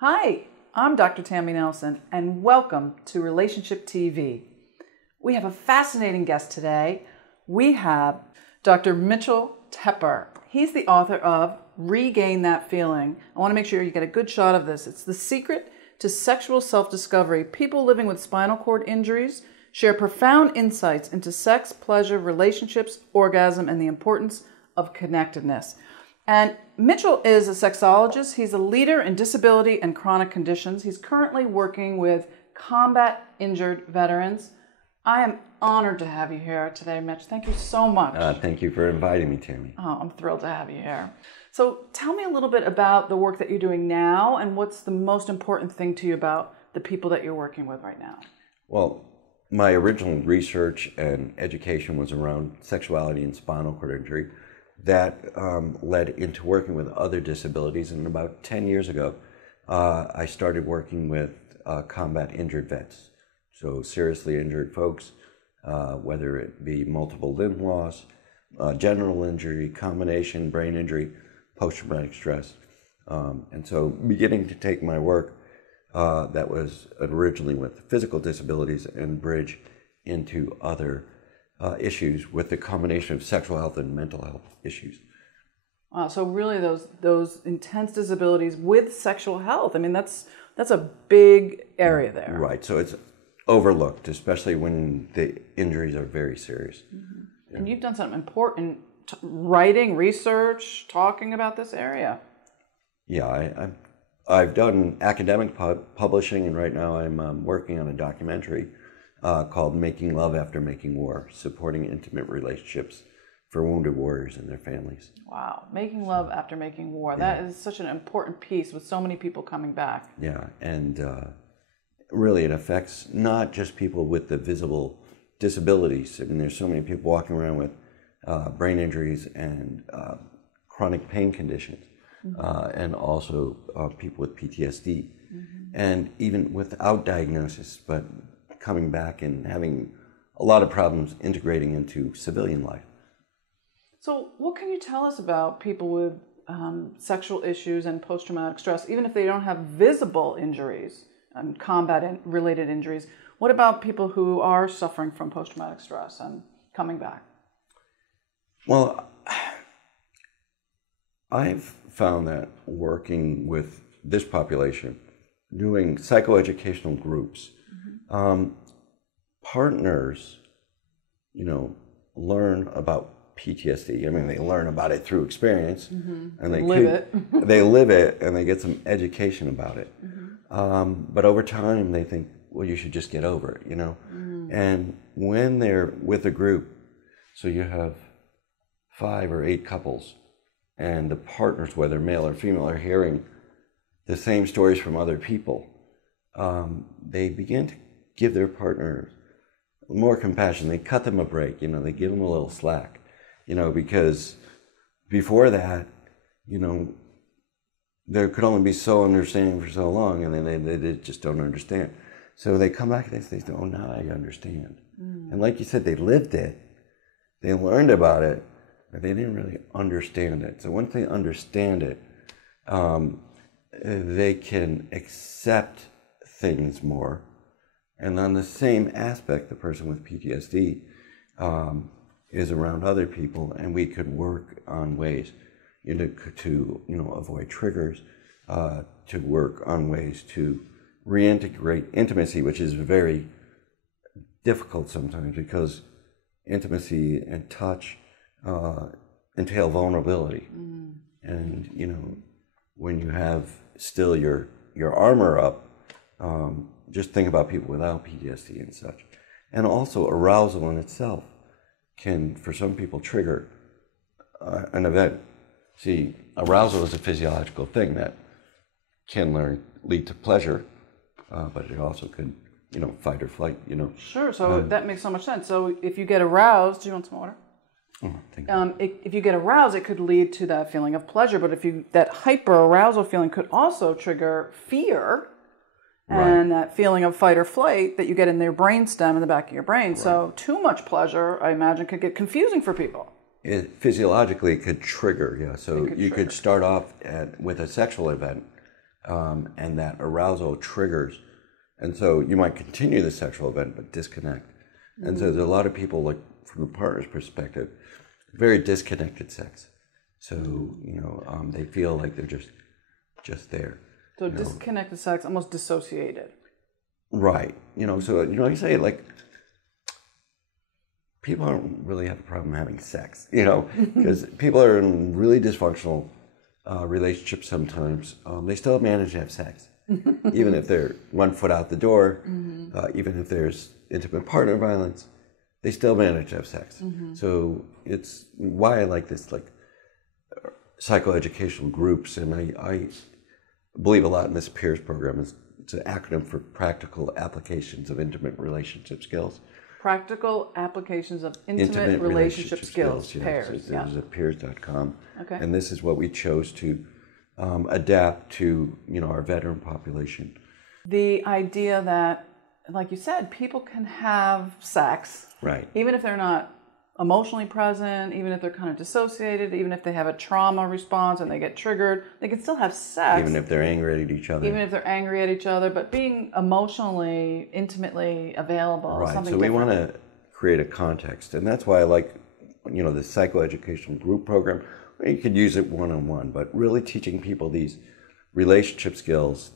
Hi, I'm Dr. Tammy Nelson, and welcome to Relationship TV. We have a fascinating guest today. We have Dr. Mitchell Tepper. He's the author of Regain That Feeling. I want to make sure you get a good shot of this. It's the secret to sexual self-discovery. People living with spinal cord injuries share profound insights into sex, pleasure, relationships, orgasm, and the importance of connectedness. And Mitchell is a sexologist. He's a leader in disability and chronic conditions. He's currently working with combat injured veterans. I am honored to have you here today, Mitch. Thank you so much. Thank you for inviting me, Tammy. Oh, I'm thrilled to have you here. So tell me a little bit about the work that you're doing now and what's the most important thing to you about the people that you're working with right now. Well, my original research and education was around sexuality and spinal cord injury. That led into working with other disabilities, and about 10 years ago, I started working with combat injured vets. So seriously injured folks, whether it be multiple limb loss, genital injury, combination brain injury, post-traumatic stress. And so beginning to take my work that was originally with physical disabilities and bridge into other issues with the combination of sexual health and mental health issues. Wow, so really those intense disabilities with sexual health, I mean, that's a big area there. Right, so it's overlooked, especially when the injuries are very serious. Mm-hmm. Yeah. And you've done some important writing, research, talking about this area. Yeah, I've done academic publishing, and right now I'm working on a documentary called Making Love After Making War, supporting intimate relationships for wounded warriors and their families. Wow, Making Love After Making War. Yeah. That is such an important piece with so many people coming back. Yeah, and really it affects not just people with the visible disabilities. I mean, there's so many people walking around with brain injuries and chronic pain conditions, mm-hmm. And also people with PTSD. Mm-hmm. And even without diagnosis, but coming back and having a lot of problems integrating into civilian life. So what can you tell us about people with sexual issues and post-traumatic stress, even if they don't have visible injuries and combat-related injuries? What about people who are suffering from post-traumatic stress and coming back? Well, I've found that working with this population, doing psychoeducational groups, partners, learn about PTSD. I mean, they learn about it through experience, mm-hmm. and they live it, and they get some education about it. Mm-hmm. But over time, they think, well, you should just get over it, Mm-hmm. And when they're with a group, so you have 5 or 8 couples, and the partners, whether male or female, are hearing the same stories from other people, they begin to give their partners more compassion. They cut them a break, they give them a little slack, because before that, there could only be so understanding for so long, and then they just don't understand. So they come back and they say, oh, now I understand. Mm. And like you said, they lived it, they learned about it, but they didn't really understand it. So once they understand it, they can accept things more. And on the same aspect, the person with PTSD is around other people, and we could work on ways to avoid triggers, to work on ways to reintegrate intimacy, which is very difficult sometimes because intimacy and touch entail vulnerability. Mm. And when you have still your armor up, just think about people without PTSD and such. And also arousal in itself can, for some people, trigger an event. See, arousal is a physiological thing that can lead to pleasure, but it also could, fight or flight, Sure, so that makes so much sense. So if you get aroused, do you want some water? Oh, thank you. If you get aroused, it could lead to that feeling of pleasure, but that hyper-arousal feeling could also trigger fear. And that feeling of fight or flight that you get in their brainstem in the back of your brain. Right. So too much pleasure, I imagine, could get confusing for people. Physiologically, it could trigger, yeah. So you could start off with a sexual event, and that arousal triggers. And so you might continue the sexual event, but disconnect. And so there's a lot of people, like from the partner's perspective, very disconnected sex. So, they feel like they're just there. So disconnected sex, almost dissociated. Right. So, you say, like, people don't really have a problem having sex, because people are in really dysfunctional relationships sometimes. They still manage to have sex, even if they're 1 foot out the door, even if there's intimate partner violence, they still manage to have sex. So it's why I like this, like, psychoeducational groups, and I believe a lot in this PEERS program. It's an acronym for Practical Applications of Intimate Relationship Skills. Practical Applications of Intimate Relationship Skills. PEERS. So there's a PEERS.com. Okay. And this is what we chose to adapt to, our veteran population. The idea that, like you said, people can have sex, right, even if they're not emotionally present, even if they're kind of dissociated, even if they have a trauma response and they get triggered, they can still have sex. Even if they're angry at each other. Even if they're angry at each other, but being emotionally, intimately available. Right, something so we different. want to create a context. And that's why I like, the psychoeducational group program. You could use it one-on-one, but really teaching people these relationship skills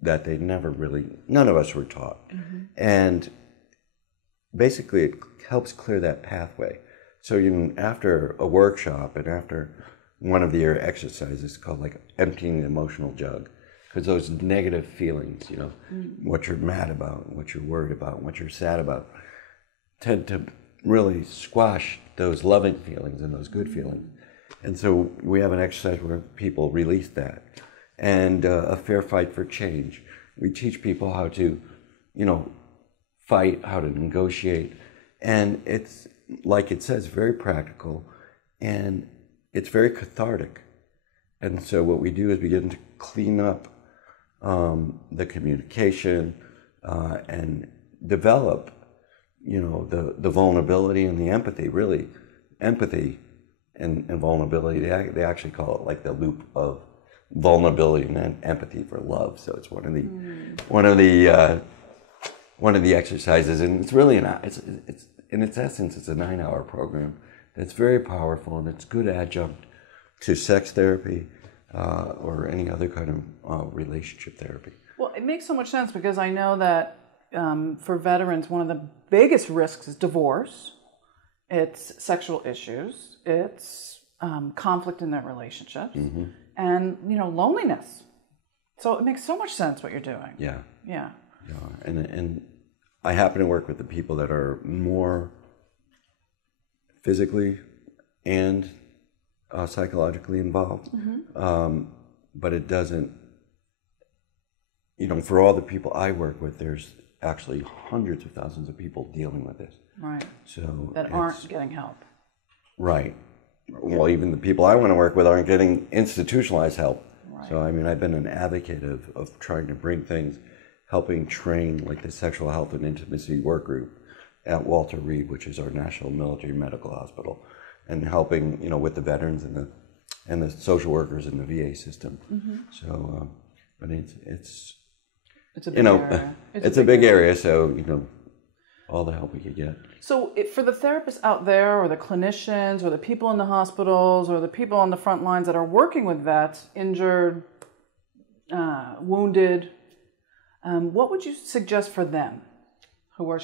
that they none of us were taught. And basically it helps clear that pathway. So after a workshop and after one of the exercises called like emptying the emotional jug, because those negative feelings, what you're mad about, what you're worried about, what you're sad about, tend to really squash those loving feelings and those good feelings. And so we have an exercise where people release that. And a fair fight for change. We teach people how to, fight, how to negotiate. And it's, like it says, very practical, and it's very cathartic. And so what we do is begin to clean up the communication and develop, the vulnerability and the empathy, really. Empathy and vulnerability, they actually call it like the loop of vulnerability and empathy for love. So it's one of the exercises, and it's really it's in its essence, it's a 9-hour program. It's very powerful, and it's good adjunct to sex therapy or any other kind of relationship therapy. Well, it makes so much sense because I know that for veterans, one of the biggest risks is divorce. It's sexual issues. It's conflict in their relationships, and loneliness. So it makes so much sense what you're doing. Yeah. Yeah. Yeah. And I happen to work with the people that are more physically and psychologically involved. But it doesn't, for all the people I work with, there's actually hundreds of thousands of people dealing with this. Right. So that aren't getting help. Right. Well, even the people I want to work with aren't getting institutionalized help. Right. So, I've been an advocate of trying to bring things, helping train like the sexual health and intimacy work group at Walter Reed, which is our National Military Medical Hospital, and helping, with the veterans and the social workers in the VA system. So, but it's a big area. It's a big area. So, all the help we could get. So for the therapists out there, or the clinicians, or the people in the hospitals, or the people on the front lines that are working with vets, injured, wounded, what would you suggest for them who are,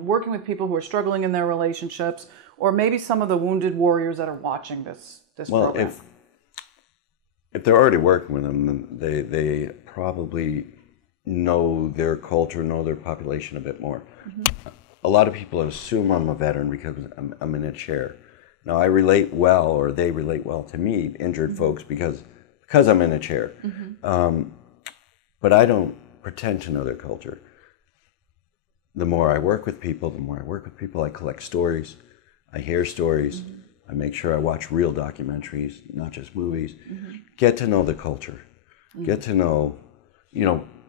working with people who are struggling in their relationships, or maybe some of the wounded warriors that are watching this program? Well, if they're already working with them, they probably know their culture, know their population a bit more. A lot of people assume I'm a veteran because I'm in a chair. Now, I relate well, or they relate well to me, injured folks, because I'm in a chair. But I don't pretend to know their culture. The more I work with people, I collect stories, I hear stories, I make sure I watch real documentaries, not just movies. Get to know the culture, get to know,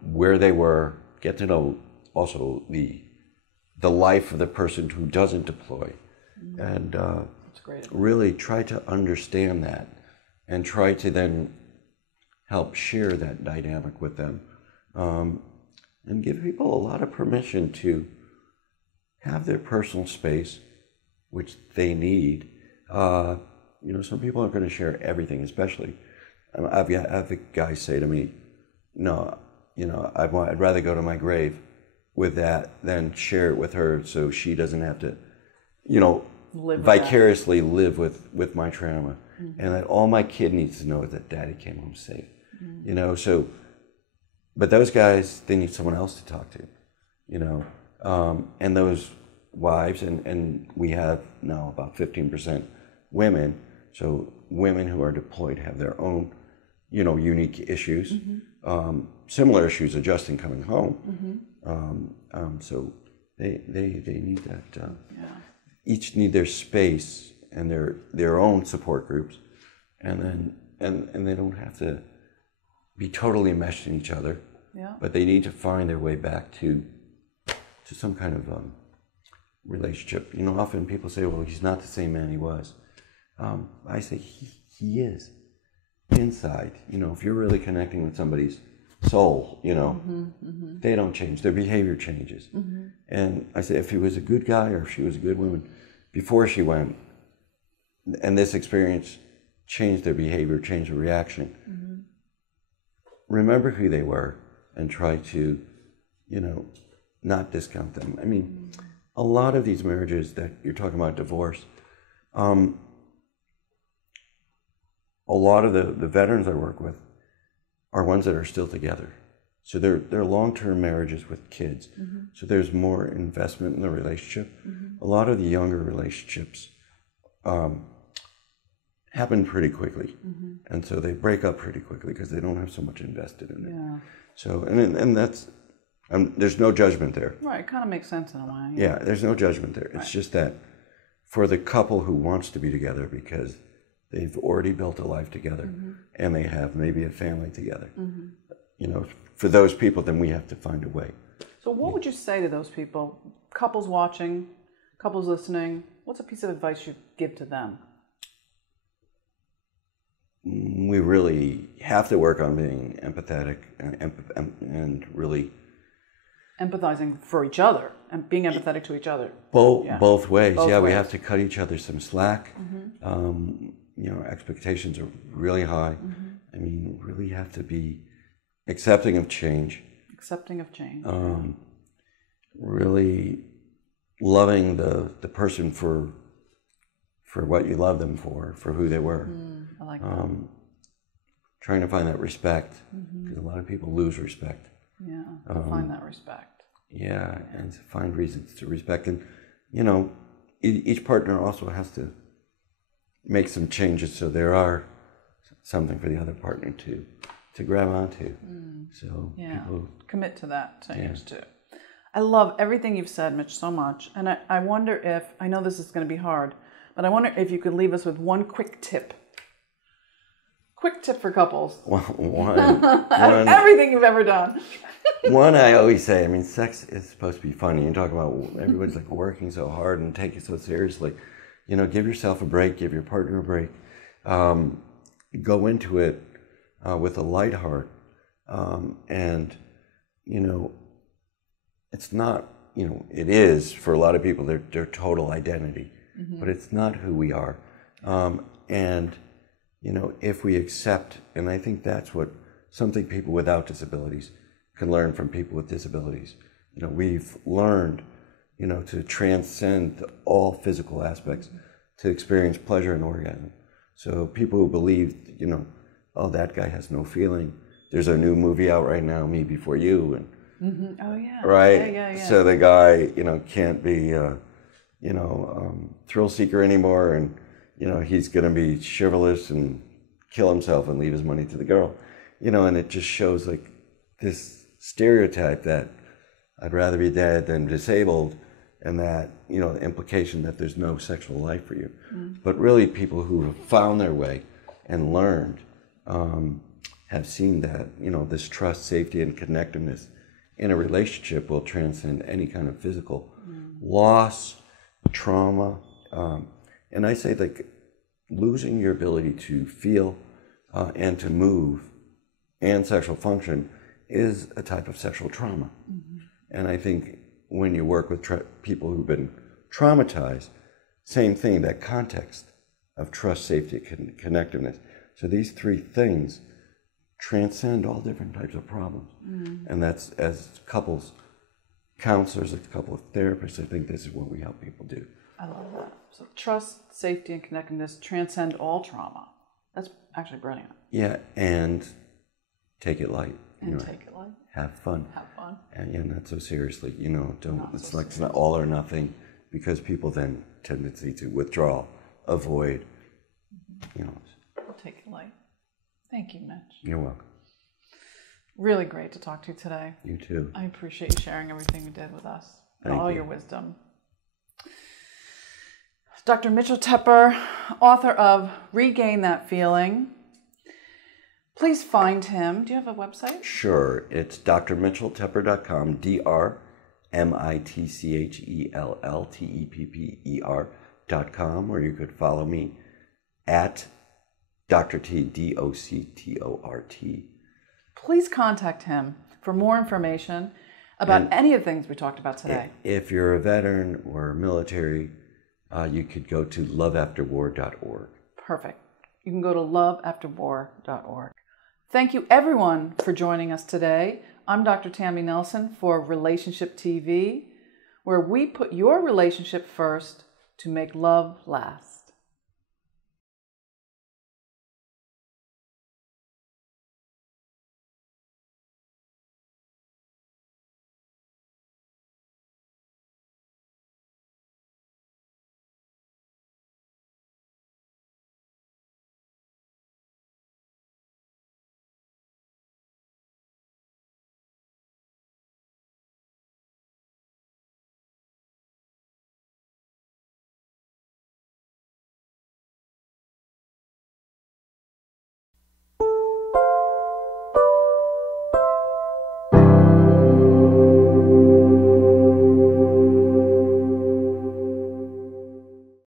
where they were, get to know also the life of the person who doesn't deploy, and really try to understand that, and try to then help share that dynamic with them, and give people a lot of permission to have their personal space, which they need. Some people aren't going to share everything, especially. I've had guys say to me, no, I'd rather go to my grave with that than share it with her so she doesn't have to, vicariously live with my trauma. Mm-hmm. And that all my kid needs to know is that daddy came home safe. Mm-hmm. But those guys, they need someone else to talk to, and those wives, and we have now about 15% women, so women who are deployed have their own, unique issues, mm-hmm. Similar issues adjusting coming home. Mm-hmm. So they need that, each need their space and their own support groups, and they don't have to be totally enmeshed in each other, but they need to find their way back to some kind of relationship. Often people say, well, he's not the same man he was. I say he is inside. If you're really connecting with somebody's soul, mm-hmm, mm-hmm. they don't change. Their behavior changes. Mm-hmm. And I say, if he was a good guy or if she was a good woman before she went, and this experience changed their behavior, changed their reaction, mm-hmm. remember who they were and try to, not discount them. I mean, mm-hmm. a lot of these marriages that you're talking about, divorce, a lot of the veterans I work with are ones that are still together. So they're long-term marriages with kids. Mm-hmm. So there's more investment in the relationship. Mm-hmm. A lot of the younger relationships happen pretty quickly. Mm-hmm. And so they break up pretty quickly because they don't have so much invested in it. Yeah. So, and that's, there's no judgment there. Right, it kind of makes sense in a way. Yeah, there's no judgment there. It's just that for the couple who wants to be together because they've already built a life together, mm-hmm. and they have maybe a family together. Mm-hmm. For those people, then we have to find a way. So what would you say to those people, couples watching, couples listening? What's a piece of advice you'd give to them? We really have to work on being empathetic and really empathizing for each other and being empathetic to each other. Both ways. Both ways. We have to cut each other some slack. Mm-hmm. Expectations are really high. Mm-hmm. I mean, really have to be accepting of change. Really loving the person for what you love them for who they were. I like that. Trying to find that respect, because a lot of people lose respect. Yeah, find that respect. Yeah, and to find reasons to respect. And, each partner also has to make some changes so there are something for the other partner to grab onto. So people commit to that change too. I love everything you've said, Mitch, so much. And I wonder if, I know this is going to be hard, but I wonder if you could leave us with one quick tip. Quick tip for couples. One everything you've ever done. One, I always say, I mean, sex is supposed to be funny. You talk about everybody's like working so hard and take it so seriously. Give yourself a break, give your partner a break. Go into it with a light heart. And, it's not, it is for a lot of people, their total identity, but it's not who we are. And, if we accept, and I think that's what something people without disabilities can learn from people with disabilities. We've learned, to transcend all physical aspects, to experience pleasure and orgasm. So people who believe, oh, that guy has no feeling. There's a new movie out right now, Me Before You, and oh yeah, right. Yeah. So the guy, can't be, thrill seeker anymore, and he's going to be chivalrous and kill himself and leave his money to the girl, and it just shows like this stereotype that I'd rather be dead than disabled, and that, the implication that there's no sexual life for you. But really people who have found their way and learned have seen that, this trust, safety, and connectedness in a relationship will transcend any kind of physical loss, trauma. And I say, like, losing your ability to feel and to move and sexual function is a type of sexual trauma. And I think when you work with people who've been traumatized, same thing, that context of trust, safety, connectedness. So these three things transcend all different types of problems. And that's, as couples counselors, a couple of therapists, I think this is what we help people do. I love that. So trust, safety, and connectedness transcend all trauma. That's actually brilliant. Yeah, and take it light. Take it light. Have fun. Have fun. And not so seriously. Don't. Not It's so like it's not all or nothing, because people then tendency to withdraw, avoid. We'll take it light. Thank you, Mitch. You're welcome. Really great to talk to you today. You too. I appreciate you sharing everything you did with us. Thank all you. your wisdom. Dr. Mitchell Tepper, author of Regain That Feeling. Please find him. Do you have a website? Sure. It's drmitchelltepper.com, drmitchelltepper.com, or you could follow me at Dr. T, DOCTORT. Please contact him for more information about any of the things we talked about today. If you're a veteran or military, you could go to loveafterwar.org. Perfect. You can go to loveafterwar.org. Thank you, everyone, for joining us today. I'm Dr. Tammy Nelson for Relationship TV, where we put your relationship first to make love last.